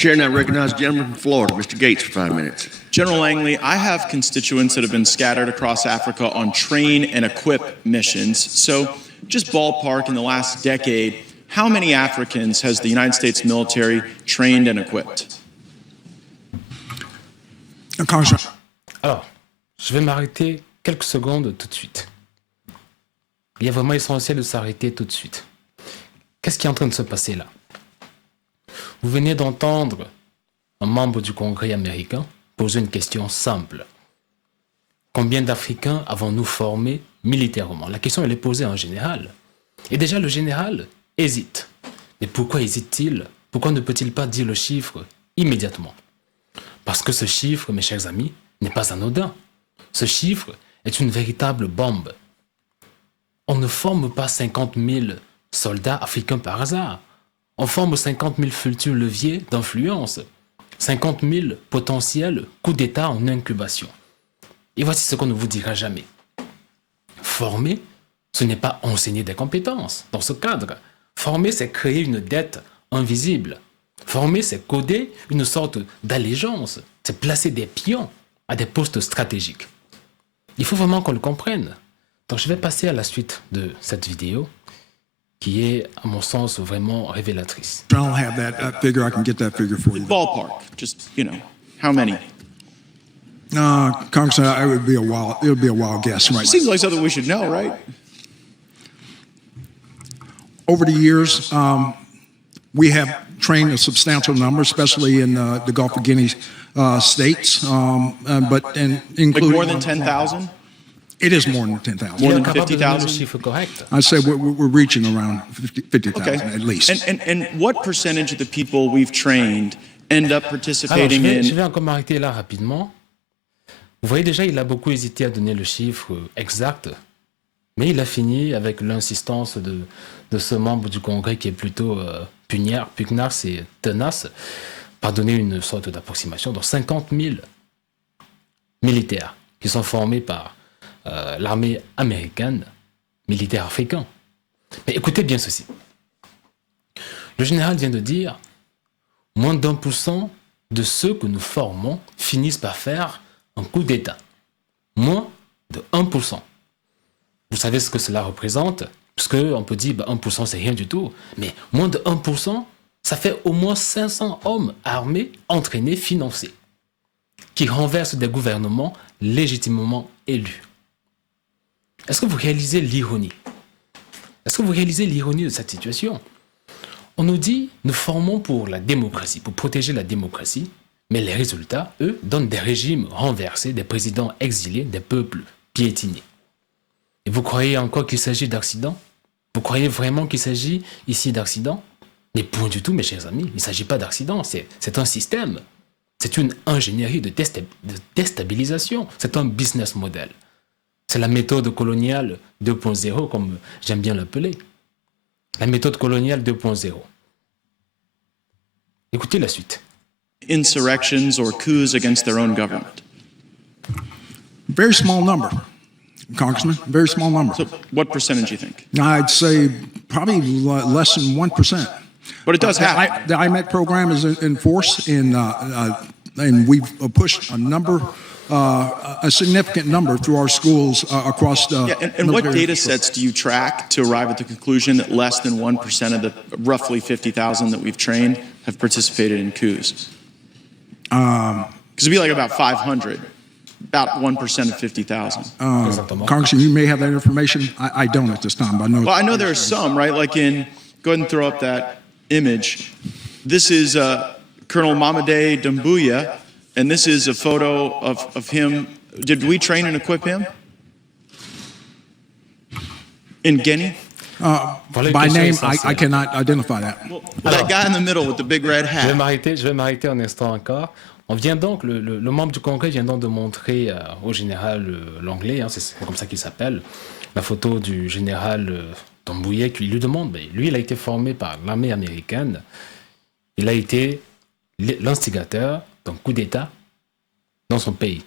Chair now recognizes the gentleman from Florida, Mr. Gates, for 5 minutes. General Langley, I have constituents that have been scattered across Africa on train and equip missions. So, just ballpark in the last decade, how many Africans has the United States military trained and equipped? Alors, je vais m'arrêter quelques secondes tout de suite. Il est vraiment essentiel de s'arrêter tout de suite. Qu'est-ce qui est en train de se passer là? Vous venez d'entendre un membre du Congrès américain poser une question simple. Combien d'Africains avons-nous formés militairement? La question elle est posée en général. Et déjà le général hésite. Mais pourquoi hésite-t-il? Pourquoi ne peut-il pas dire le chiffre immédiatement? Parce que ce chiffre, mes chers amis, n'est pas anodin. Ce chiffre est une véritable bombe. On ne forme pas 50 000 soldats africains par hasard. On forme 50 000 futurs leviers d'influence, 50 000 potentiels coups d'État en incubation. Et voici ce qu'on ne vous dira jamais. Former, ce n'est pas enseigner des compétences. Dans ce cadre, former, c'est créer une dette invisible. Former, c'est coder une sorte d'allégeance. C'est placer des pions à des postes stratégiques. Il faut vraiment qu'on le comprenne. Donc je vais passer à la suite de cette vidéo qui est, à mon sens, vraiment révélatrice. I don't have that figure. I can get that figure for you. Ballpark, just, how many? Congressman, it would be a wild guess right Seems now. like something we should know, right? Over the years, we have trained a substantial number, especially in the Gulf of Guinea states, including Like more than 10,000? It is more than 10,000. More than Capable de donner le 50,000? chiffre correct. I say we're reaching around 50,000 Okay. at least. And what percentage of the people we've trained end up Alors, participating je in... vais encore m'arrêter là rapidement. Vous voyez déjà, il a beaucoup hésité à donner le chiffre exact, mais il a fini avec l'insistance de ce membre du Congrès qui est plutôt pugnace et tenace, par donner une sorte d'approximation. Donc 50 000 militaires qui sont formés par l'armée américaine, militaires africains. Mais écoutez bien ceci. Le général vient de dire moins d'1% de ceux que nous formons finissent par faire un coup d'État. Moins de 1%. Vous savez ce que cela représente? Parce qu'on peut dire 1% c'est rien du tout. Mais moins de 1%, ça fait au moins 500 hommes armés, entraînés, financés, qui renversent des gouvernements légitimement élus. Est-ce que vous réalisez l'ironie? Est-ce que vous réalisez l'ironie de cette situation? On nous dit, nous formons pour la démocratie, pour protéger la démocratie, mais les résultats, eux, donnent des régimes renversés, des présidents exilés, des peuples piétinés. Et vous croyez encore qu'il s'agit d'accidents? Vous croyez vraiment qu'il s'agit ici d'accidents? Mais point du tout, mes chers amis, il ne s'agit pas d'accidents, c'est un système. C'est une ingénierie de déstabilisation, c'est un business model. C'est la méthode coloniale 2.0, comme j'aime bien l'appeler. La méthode coloniale 2.0. Écoutez la suite. Insurrections or coups against their own government. Very small number, Congressman. Very small number. So what percentage do you think? I'd say probably less than 1%. But it does happen. The IMET program is in force, and we've pushed a significant number through our schools across the. Yeah, and what data sets do you track to arrive at the conclusion that less than 1% of the roughly 50,000 that we've trained have participated in coups? Because it'd be like about 500, about 1% of 50,000. Congressman, you may have that information. I don't at this time, but I know. Well, I know there are some, right? Like go ahead and throw up that image. This is Colonel Mamade Doumbouya, and this is a photo of him. Did we train and equip him? In Guinea? By name, I cannot identify that. Well, that guy in the middle with the big red Je vais hat. m'arrêter un instant encore. On vient donc, le membre du Congrès vient donc de montrer au général Langley, c'est comme ça qu'il s'appelle, la photo du général Doumbouya qui lui demande, lui il a été formé par l'armée américaine, il a été l'instigateur d'un coup d'État dans son pays.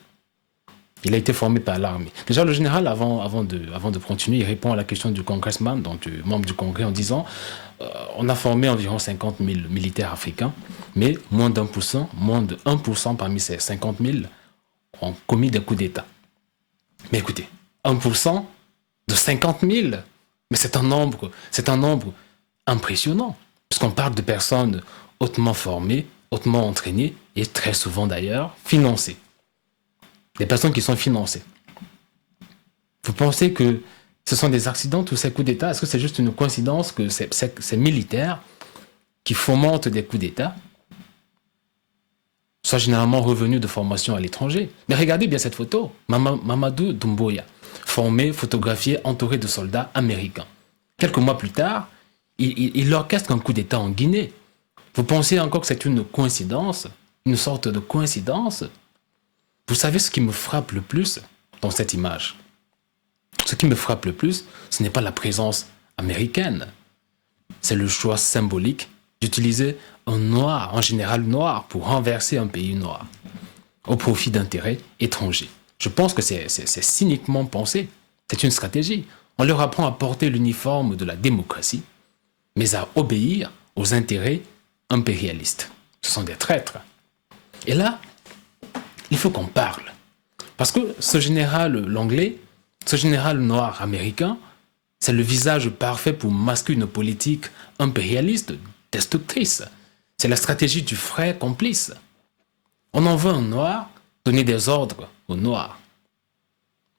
Il a été formé par l'armée. Déjà, le général, avant de continuer, il répond à la question du congressman, donc du membre du Congrès, en disant on a formé environ 50 000 militaires africains, mais moins de 1% parmi ces 50 000 ont commis des coups d'État. Mais écoutez, 1% de 50 000, mais c'est un nombre impressionnant, puisqu'on parle de personnes hautement formées, hautement entraînées et très souvent d'ailleurs financées. Des personnes qui sont financées. Vous pensez que ce sont des accidents, tous ces coups d'État? Est-ce que c'est juste une coïncidence que ces militaires qui fomentent des coups d'État soient généralement revenus de formation à l'étranger? Mais regardez bien cette photo. Mamadou Doumbouya, formé, photographié, entouré de soldats américains. Quelques mois plus tard, il orchestre un coup d'État en Guinée. Vous pensez encore que c'est une coïncidence? Une sorte de coïncidence? Vous savez ce qui me frappe le plus dans cette image? Ce qui me frappe le plus, ce n'est pas la présence américaine. C'est le choix symbolique d'utiliser un noir, en général noir, pour renverser un pays noir, au profit d'intérêts étrangers. Je pense que c'est cyniquement pensé. C'est une stratégie. On leur apprend à porter l'uniforme de la démocratie, mais à obéir aux intérêts impérialistes. Ce sont des traîtres. Et là, il faut qu'on parle. Parce que ce général l'anglais, ce général noir américain, c'est le visage parfait pour masquer une politique impérialiste destructrice. C'est la stratégie du frère complice. On envoie un noir donner des ordres aux noirs.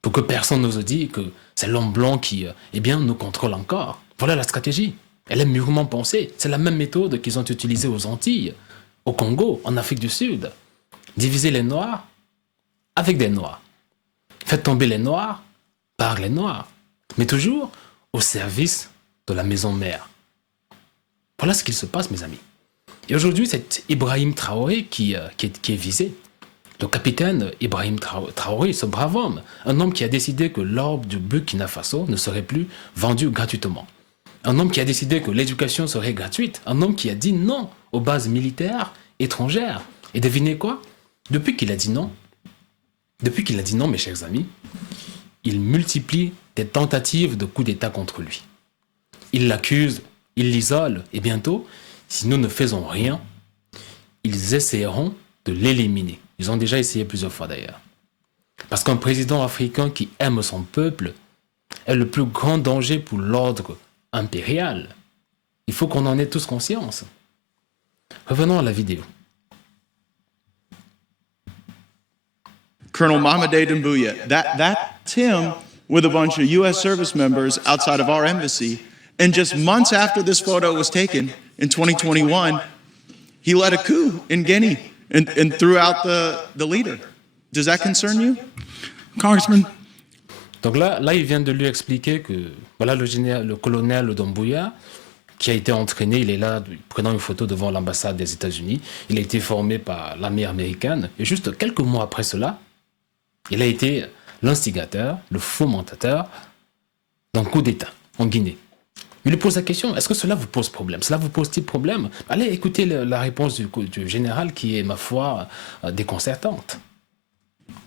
Pour que personne n'ose dire que c'est l'homme blanc qui, nous contrôle encore. Voilà la stratégie. Elle est mûrement pensée. C'est la même méthode qu'ils ont utilisée aux Antilles, au Congo, en Afrique du Sud. Diviser les Noirs avec des Noirs. Faites tomber les Noirs par les Noirs. Mais toujours au service de la maison mère. Voilà ce qu'il se passe, mes amis. Et aujourd'hui, c'est Ibrahim Traoré qui est visé. Le capitaine Ibrahim Traoré, ce brave homme, un homme qui a décidé que l'or du Burkina Faso ne serait plus vendu gratuitement. Un homme qui a décidé que l'éducation serait gratuite. Un homme qui a dit non aux bases militaires étrangères. Et devinez quoi? Depuis qu'il a dit non, mes chers amis, il multiplie des tentatives de coups d'État contre lui. Il l'accuse, il l'isole, et bientôt, si nous ne faisons rien, ils essaieront de l'éliminer. Ils ont déjà essayé plusieurs fois d'ailleurs. Parce qu'un président africain qui aime son peuple est le plus grand danger pour l'ordre impérial. Il faut qu'on en ait tous conscience. Revenons à la vidéo. Colonel Mamadou Doumbouya, that's him with a bunch of U.S. service members outside of our embassy. And just months after this photo was taken, in 2021, he led a coup in Guinea and threw out the leader. Does that concern you? Congressman, Donc là, il vient de lui expliquer que voilà le colonel Doumbouya qui a été entraîné, il est là prenant une photo devant l'ambassade des États-Unis. Il a été formé par l'armée américaine et juste quelques mois après cela, il a été l'instigateur, le fomentateur d'un coup d'État en Guinée. Il lui pose la question, est-ce que cela vous pose problème? Cela vous pose-t-il problème? Allez écoutez la réponse du général qui est, ma foi, déconcertante.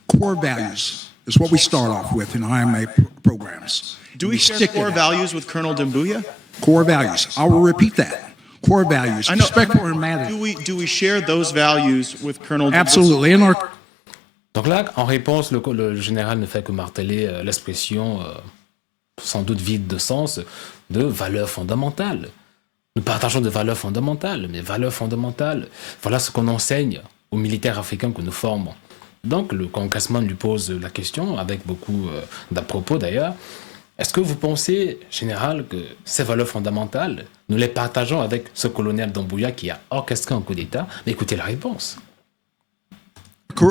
core values is what we start off with in IMA programs. Do we share core values with Colonel Doumbouya? Core values. I will repeat that. Core values. I know. Respect for humanity. Do we share those values with Colonel Doumbouya? Absolutely. In our Donc là, en réponse, le général ne fait que marteler l'expression, sans doute vide de sens, de valeurs fondamentales. Nous partageons des valeurs fondamentales, mais valeurs fondamentales, voilà ce qu'on enseigne aux militaires africains que nous formons. Donc le congressman lui pose la question, avec beaucoup d'à-propos d'ailleurs, est-ce que vous pensez, général, que ces valeurs fondamentales, nous les partageons avec ce colonel Doumbouya qui a orchestré un coup d'État? Mais écoutez la réponse.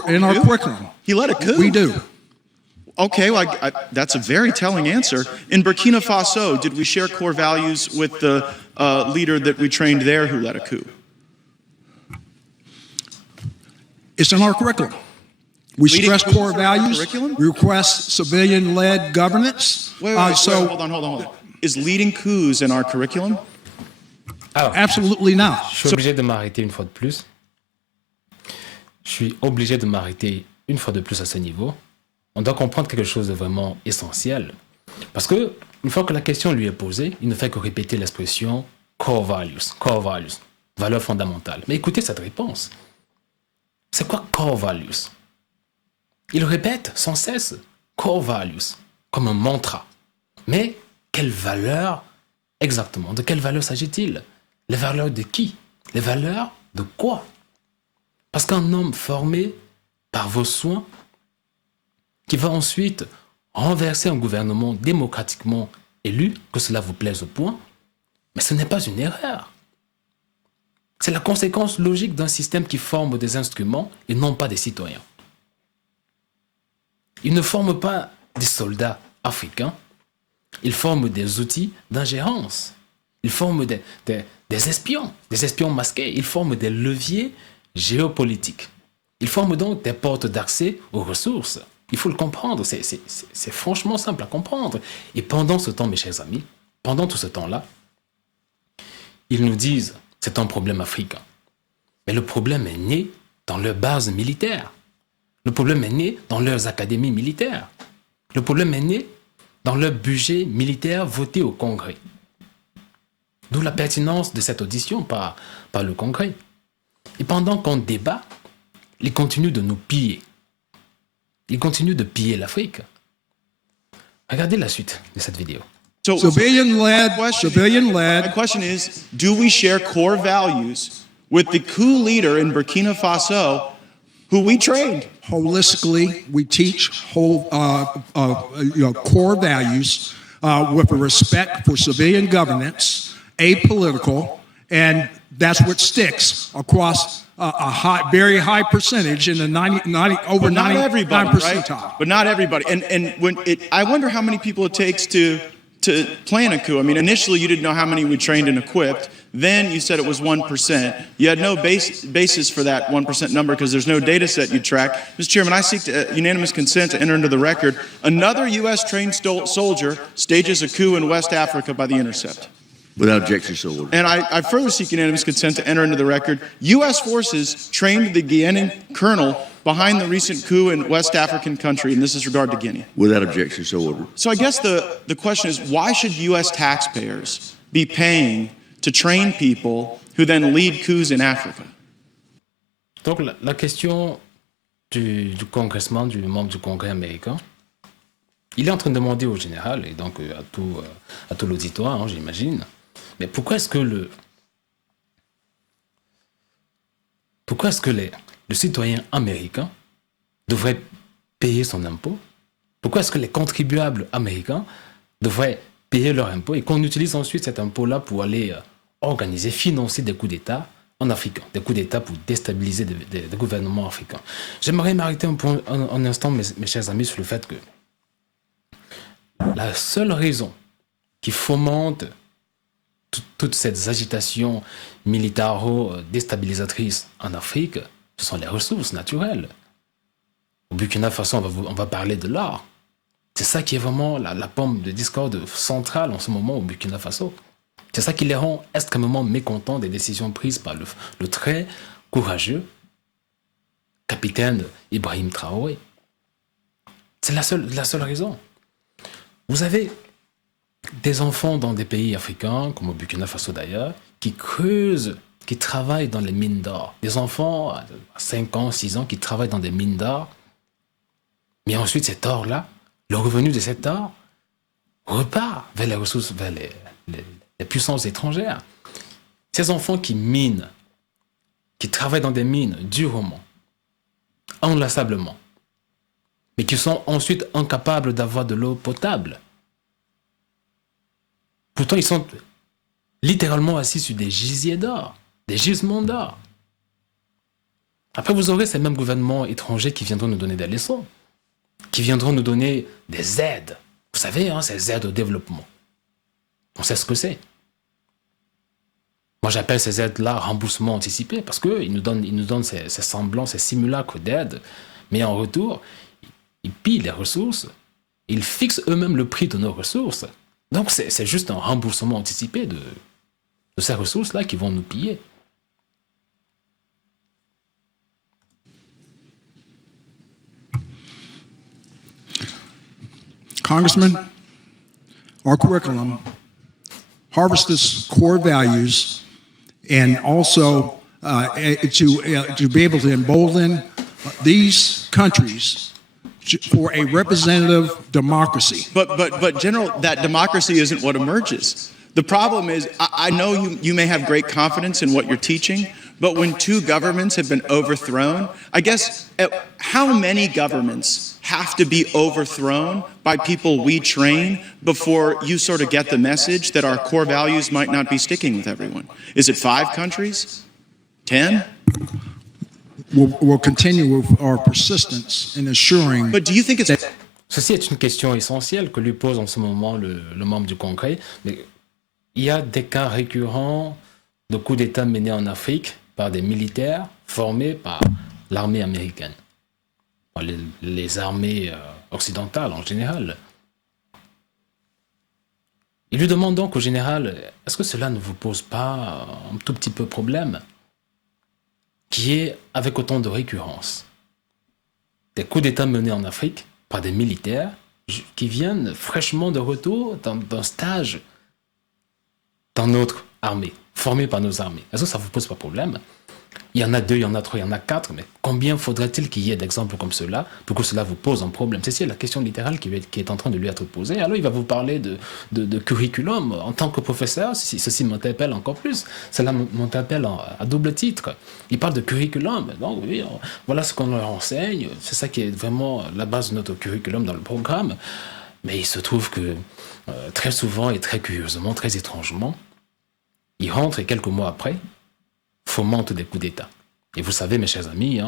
in our curriculum, He led a coup. we do. Okay, well, that's a very telling answer. In Burkina Faso, did we share core values with the leader that we trained there who led a coup? It's in our curriculum. We Leading stress coups core are in our values. curriculum? We request civilian-led governance. Wait, hold on. Is leading coups in our curriculum? Alors, Absolutely not. je suis obligé de m'arrêter une fois de plus. Je suis obligé de m'arrêter une fois de plus à ce niveau. on doit comprendre quelque chose de vraiment essentiel. Parce que, une fois que la question lui est posée, il ne fait que répéter l'expression core values, valeurs fondamentales. Mais écoutez cette réponse. C'est quoi core values? Il répète sans cesse core values, comme un mantra. Mais quelles valeurs exactement? De quelles valeurs s'agit-il? Les valeurs de qui? Les valeurs de quoi? Parce qu'un homme formé par vos soins, qui va ensuite renverser un gouvernement démocratiquement élu, que cela vous plaise au point, mais ce n'est pas une erreur. C'est la conséquence logique d'un système qui forme des instruments et non pas des citoyens. Il ne forme pas des soldats africains, il forme des outils d'ingérence. Il forme des espions masqués, il forme des leviers géopolitiques. Il forme donc des portes d'accès aux ressources. Il faut le comprendre, c'est franchement simple à comprendre. Et pendant ce temps, mes chers amis, pendant tout ce temps-là, ils nous disent c'est un problème africain. Mais le problème est né dans leurs bases militaires. Le problème est né dans leurs académies militaires. Le problème est né dans leur budget militaire voté au Congrès. D'où la pertinence de cette audition par le Congrès. Et pendant qu'on débat, ils continuent de nous piller. Ils continuent de piller l'Afrique. Regardez la suite de cette vidéo. So, Civilian-led, my question is, do we share core values with the coup leader in Burkina Faso who we trained? holistically, we teach core values with a respect for civilian governance, apolitical, and that's what sticks across very high percentage in the over But not 99 everybody, percentile. right? But not everybody. And I wonder how many people it takes to plan a coup. I mean, initially you didn't know how many we trained and equipped. Then you said it was 1%. You had no basis for that 1% number because there's no data set you track. Mr. Chairman, I seek unanimous consent to enter into the record. Another U.S. trained soldier stages a coup in West Africa by the Intercept. Without objection, so ordered. And I further seek unanimous consent to enter into the record. U.S. forces trained the Guinean colonel behind the recent coup in West African country, and this is regard to Guinea. Without objection, so ordered. So I guess the question is, why should U.S. taxpayers be paying to train people who then lead coups in Africa? Donc la question du congressman, du membre du Congrès américain, il est en train de demander au général, et donc à tout l'auditoire, hein, j'imagine, mais pourquoi est-ce que le citoyen américain devrait payer son impôt? Pourquoi est-ce que les contribuables américains devraient payer leur impôt et qu'on utilise ensuite cet impôt-là pour aller organiser, financer des coups d'État en Afrique, des coups d'État pour déstabiliser des gouvernements africains? J'aimerais m'arrêter un instant, mes chers amis, sur le fait que la seule raison qui fomente toutes ces agitations militaro-déstabilisatrices en Afrique, ce sont les ressources naturelles. Au Burkina Faso, on va parler de l'or. C'est ça qui est vraiment la pomme de discorde centrale en ce moment au Burkina Faso. C'est ça qui les rend extrêmement mécontents des décisions prises par le très courageux capitaine Ibrahim Traoré. C'est la seule raison. Vous avez des enfants dans des pays africains, comme au Burkina Faso d'ailleurs, qui creusent, qui travaillent dans les mines d'or. Des enfants à 5 ans, 6 ans qui travaillent dans des mines d'or. Mais ensuite, cet or-là, le revenu de cet or repart vers les ressources, vers les puissances étrangères. Ces enfants qui minent, qui travaillent dans des mines durement, inlassablement, mais qui sont ensuite incapables d'avoir de l'eau potable. Pourtant, ils sont littéralement assis sur des gisiers d'or, des gisements d'or. Après, vous aurez ces mêmes gouvernements étrangers qui viendront nous donner des leçons, qui viendront nous donner des aides. Vous savez, hein, ces aides au développement. On sait ce que c'est. Moi, j'appelle ces aides-là remboursement anticipé parce qu'ils nous donnent ces semblants, ces simulacres d'aide, mais en retour, ils pillent les ressources, ils fixent eux-mêmes le prix de nos ressources. Donc, c'est juste un remboursement anticipé de ces ressources-là qui vont nous piller. Congressman, our curriculum harvests core values and also to be able to embolden these countries for a representative democracy. But General, that democracy isn't what emerges. The problem is, I know you may have great confidence in what you're teaching, but when two governments have been overthrown, I guess how many governments have to be overthrown by people we train before you sort of get the message that our core values might not be sticking with everyone? Is it 5 countries? 10? We'll continue with our persistence in assuring But do you think it's... Ceci est une question essentielle que lui pose en ce moment le membre du Congrès. Mais il y a des cas récurrents de coups d'État menés en Afrique par des militaires formés par l'armée américaine, par les armées occidentales en général. Il lui demande donc au général, est-ce que cela ne vous pose pas un tout petit peu problème, qui est avec autant de récurrence des coups d'État menés en Afrique par des militaires qui viennent fraîchement de retour d'un stage dans notre armée, formé par nos armées. Est-ce que ça ne vous pose pas problème? Il y en a 2, il y en a 3, il y en a 4, mais combien faudrait-il qu'il y ait d'exemples comme cela pour que cela vous pose un problème? C'est la question littérale qui est en train de lui être posée. Alors il va vous parler de curriculum. En tant que professeur, ceci m'interpelle encore plus. Cela m'interpelle à double titre. Il parle de curriculum. Donc oui, voilà ce qu'on leur enseigne. C'est ça qui est vraiment la base de notre curriculum dans le programme. Mais il se trouve que très souvent et très curieusement, très étrangement, il rentre et quelques mois après, fomente des coups d'État. Et vous savez, mes chers amis,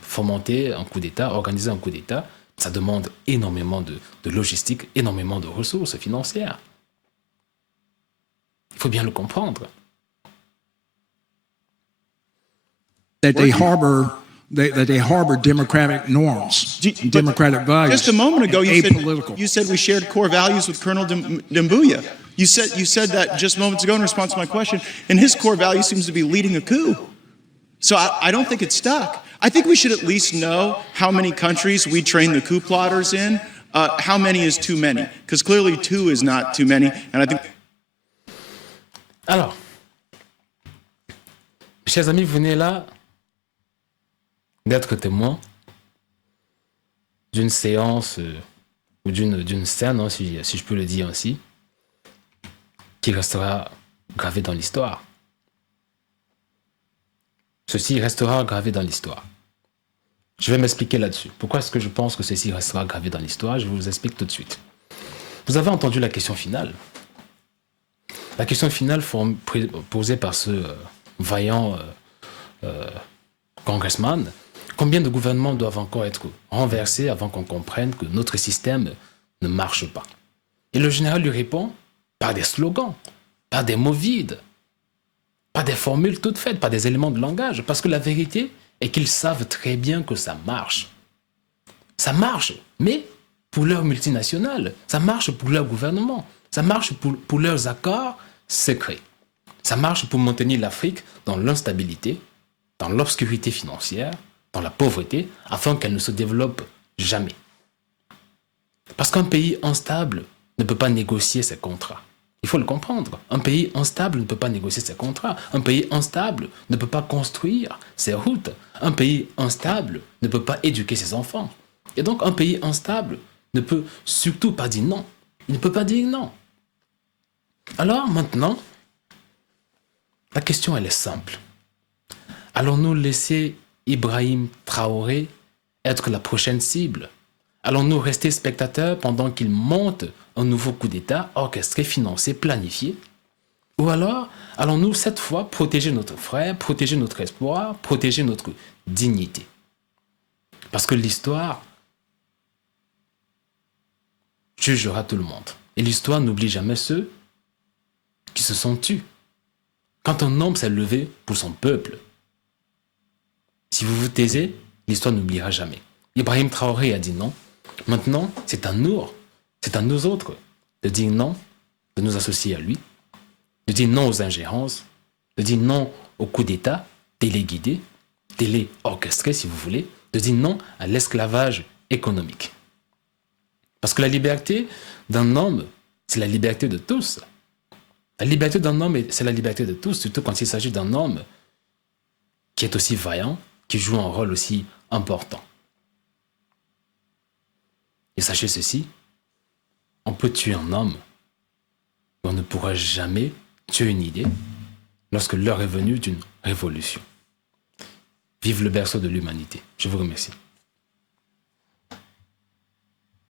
fomenter un coup d'État, organiser un coup d'État, ça demande énormément de logistique, énormément de ressources financières. Il faut bien le comprendre. That they harbor democratic norms, democratic values. Just a moment ago, apolitical. you said we shared core values with Colonel Doumbouya. You said that just moments ago in response to my question, and his core value seems to be leading a coup. So I don't think it's stuck. I think we should at least know how many countries we train the coup plotters in. How many is too many? Because clearly 2 is not too many, and I think... Alors, chers amis, vous venez là d'être témoin d'une séance ou d'une scène, hein, si je peux le dire ainsi, qui restera gravée dans l'histoire. Ceci restera gravé dans l'histoire. Je vais m'expliquer là-dessus. Pourquoi est-ce que je pense que ceci restera gravé dans l'histoire? Je vous explique tout de suite. Vous avez entendu la question finale. La question finale posée par ce vaillant congressman. Combien de gouvernements doivent encore être renversés avant qu'on comprenne que notre système ne marche pas? Et le général lui répond par des slogans, par des mots vides, pas des formules toutes faites, pas des éléments de langage. Parce que la vérité est qu'ils savent très bien que ça marche. Ça marche, mais pour leurs multinationales, ça marche pour leur gouvernement, ça marche pour leurs accords secrets. Ça marche pour maintenir l'Afrique dans l'instabilité, dans l'obscurité financière, dans la pauvreté, afin qu'elle ne se développe jamais. Parce qu'un pays instable ne peut pas négocier ses contrats. Il faut le comprendre. Un pays instable ne peut pas négocier ses contrats. Un pays instable ne peut pas construire ses routes. Un pays instable ne peut pas éduquer ses enfants. Et donc, un pays instable ne peut surtout pas dire non. Il ne peut pas dire non. Alors, maintenant, la question, elle est simple. Allons-nous laisser Ibrahim Traoré être la prochaine cible? Allons-nous rester spectateurs pendant qu'il monte un nouveau coup d'État orchestré, financé, planifié? Ou alors, allons-nous cette fois protéger notre frère, protéger notre espoir, protéger notre dignité? Parce que l'histoire jugera tout le monde. Et l'histoire n'oublie jamais ceux qui se sont tus. Quand un homme s'est levé pour son peuple, si vous vous taisez, l'histoire n'oubliera jamais. Ibrahim Traoré a dit non. Maintenant, c'est à nous autres, de dire non, de nous associer à lui, de dire non aux ingérences, de dire non aux coups d'État, téléguidés, téléorchestrés si vous voulez, de dire non à l'esclavage économique. Parce que la liberté d'un homme, c'est la liberté de tous. La liberté d'un homme, c'est la liberté de tous, surtout quand il s'agit d'un homme qui est aussi vaillant, qui joue un rôle aussi important. Et sachez ceci, on peut tuer un homme, mais on ne pourra jamais tuer une idée lorsque l'heure est venue d'une révolution. Vive le berceau de l'humanité. Je vous remercie.